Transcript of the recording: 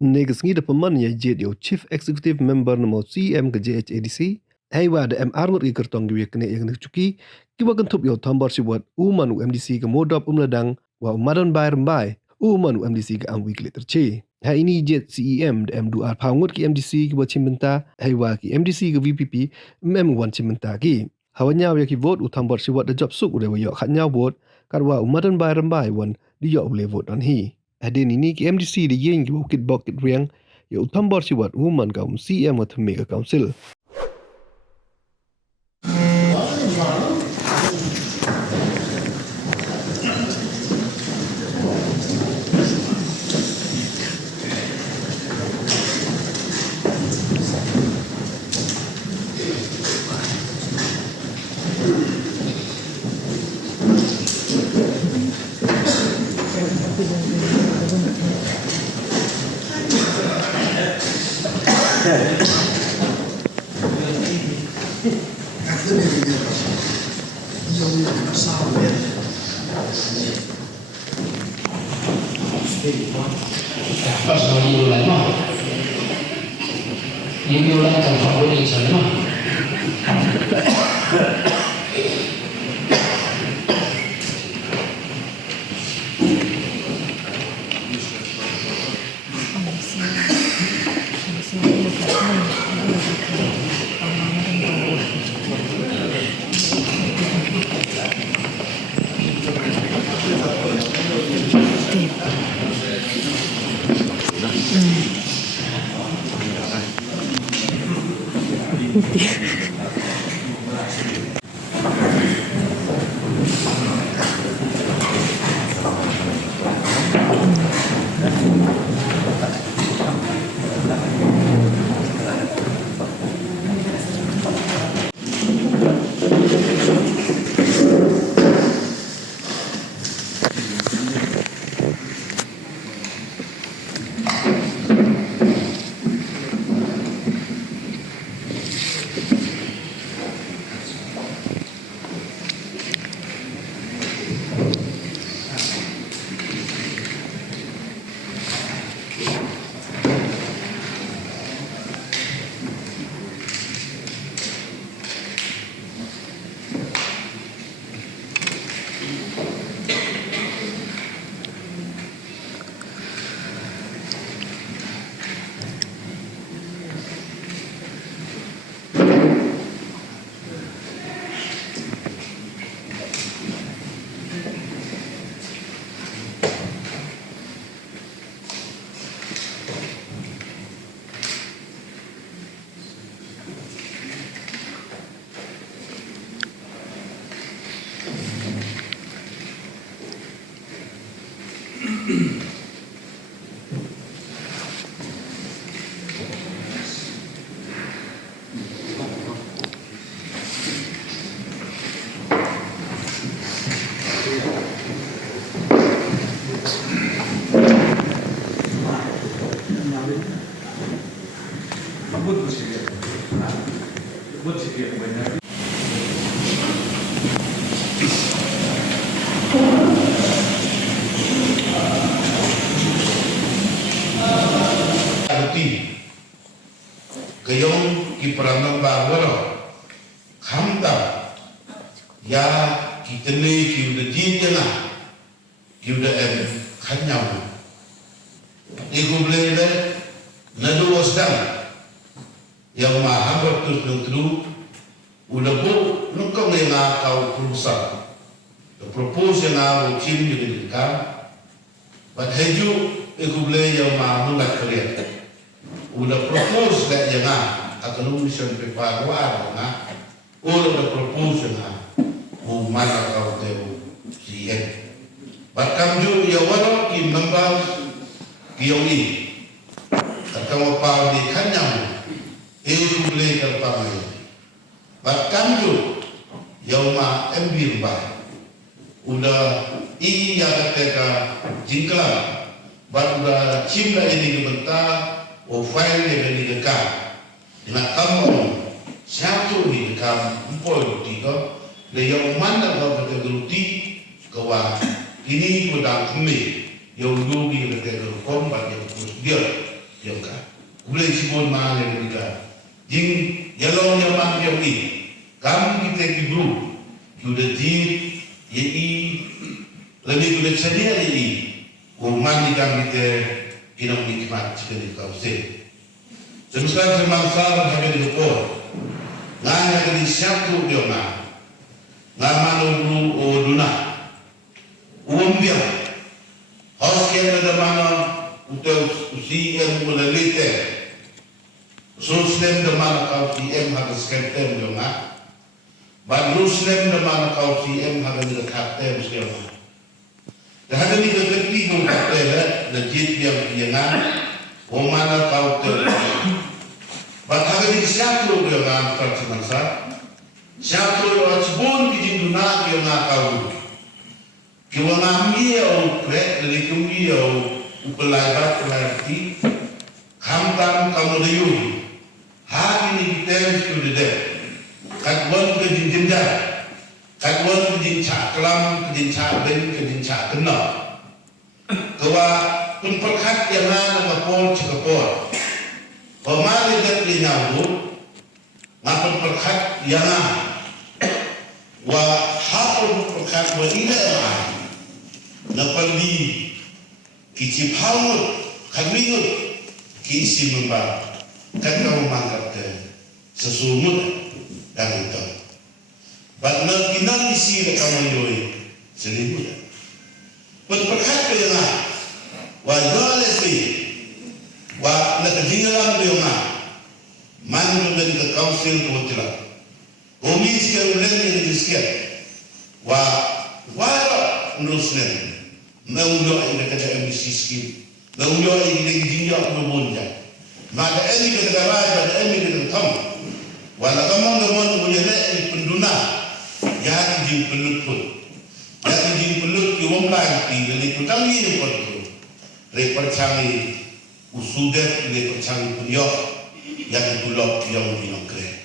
Negus ngi da paman ya jet yo Chief Executive Member namo CM ke JHADC. Hai wa da M Arngut ki kertong gi wekne yang cuki ki wa tup yo tambar si buat umanu MDC ke modop umladang wa umadan bayar mbai umanu MDC ke amwi ki terce. Hai ini jet CEM da M2R pangut ki MDC ki buat cimbenta hai wa ki MDC ke VPP M1 cimbenta ki. Hawanya wa ki vote utambar si buat da job suk udah wa yo khatnya vote karwa umadan bayar mbai wan di yo boleh vote on hi. Adin ini ki MDC di yen ki bukit bukit riang ya utambar si buat woman kaum CM atau mega council. Pas mulai mah, ini ulah tanpa boleh sana mah. Gayong kiperanang bawalo hamda ya kitene kiuda jinjana kiuda khanyam igublele nadu wasdam yang mahabat tu ulabu nukong nga kau kurusa the propose nga uchim yudika but heju igublele yang mahabat kariya udah propose that yang akan mission paper war na udah propose na mana kau tahu siapa bahkan juga ya walau ki members kioni atau apa di kanyang itu boleh terpakai bahkan juga ya ma ambil bah udah iya ketika jingkla baru udah cinta ini kebentar o file ni dekat dengan kamu satu ni dekat empoi tiga le yang mana kau bergeruti kawa ini sudah kami yang dulu di dekat kombat yang dia yang ka. Boleh sibon mana yang kita. Jing yalong yang mang yang ni. Kamu kita kibru. Kuda jip, yei, lebih kuda sedia yei. Umat kita kita kinam nikmat sekali kau se. Semisal semangsa habis dikor. Nganya kali siapa dia nak. Ngama nuru oduna. Umbia. Hoskian ada mana untuk usi yang melalite. Susnem ada mana kau CM harus skeptem dia nak. Badrusnem ada mana kau CM harus dekattem dia nak. Dah ada ni ketik pun kata legit yang nak. Omana kau ter. Bahagia di siapa dia nak percuma. Siapa yang sebut di dunia dia nak tahu. Kita ngambil orang dari kami orang pelajar pelatih. Kamu kamu liu. Hari ini kita sudah. Kawan ke jenjang. Kawan ke jenjang kelam, ke jenjang ben, ke jenjang kenal. Kawa penperkat yang mana kapol cekapol. Pemali dat linyawu. Ngapun perkat yang wa hapun perkat wa ila napali kici paul khaminut kisi memba kan kau mangkat ke sesumut dan itu badna kinan isi kamu yoi seribu pun perkat yang wa dalesi wa nakadingalan yang man dari ke council kebetulan. Kami sekarang lagi di sekian. Wah nurusnya. Maulah ini kata MBC skim. Maulah ini dia berbunyi. Maka ini kata raja, ini kata kamu. Walau kamu kamu punya lek penduna. Ya di pelut pun. Ya di pelut di wong lagi. Jadi kita ni pun tu. Repot cari usudet, repot cari punyok. Yang bulog yang binokre.